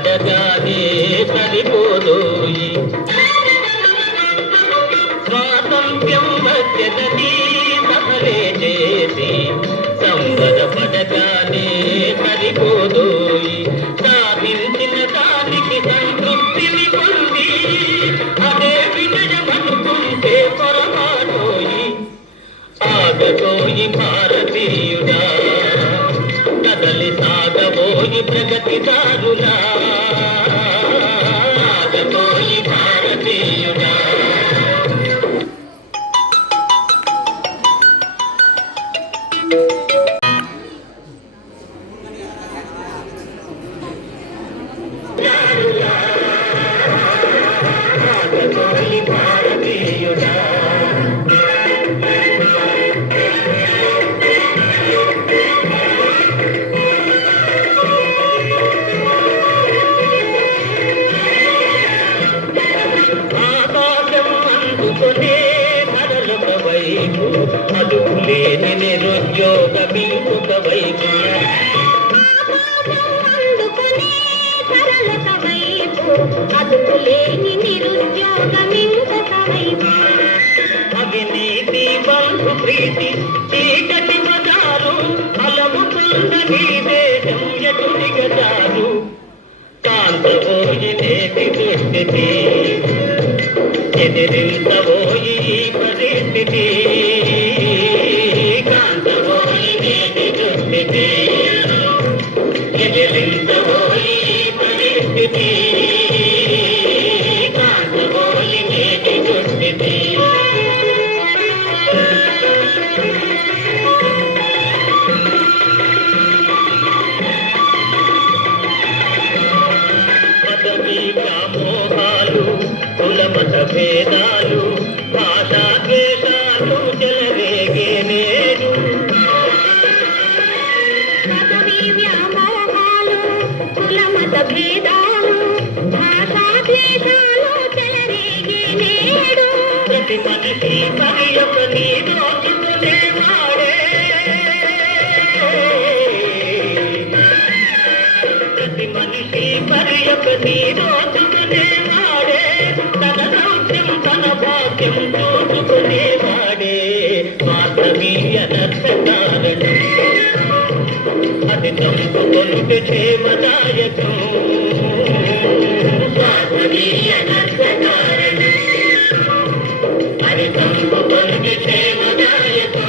సంబరపడగానే సరిపోదోయి స్వాతంత్ర్యం వచ్చనది మహలే చేసి సంబరపడగానే సరిపోదోయి సాధించిన దానికి సంతృప్తిని పొంది అదే విజయమనుకుంటే పొరపాటోయి. ఆగతోయి భారతీయుడా కదలి సాగబోయి ప్రగతి దారులా సాగబోయి భారతీయుడా వైపు అదుపులేని నిరుద్యోగ ఇంకొక వైపు అవినీతి బంధు ప్రీతి చీకటి బజారు అలముతుందని దేశం ఎటు దిగజారు కాంతబోయి నేటి దుస్థితి ఎదిరింతబోయి పరిస్థితి పదవి వ్యామోహాలు కులమత భేదాలు భాషా ద్వేషాలు చెలరేగే పదవి వ్యామోహాలు కులమత భేదాలు భాషా ద్వేషాలు చెలరేగే నేడు ప్రతి మనిషి అది నమ్ముకొనుట క్షేమదాయకం. అది నమ్ముకొనుట క్షేమదాయకం.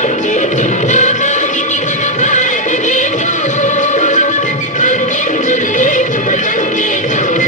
Thank you.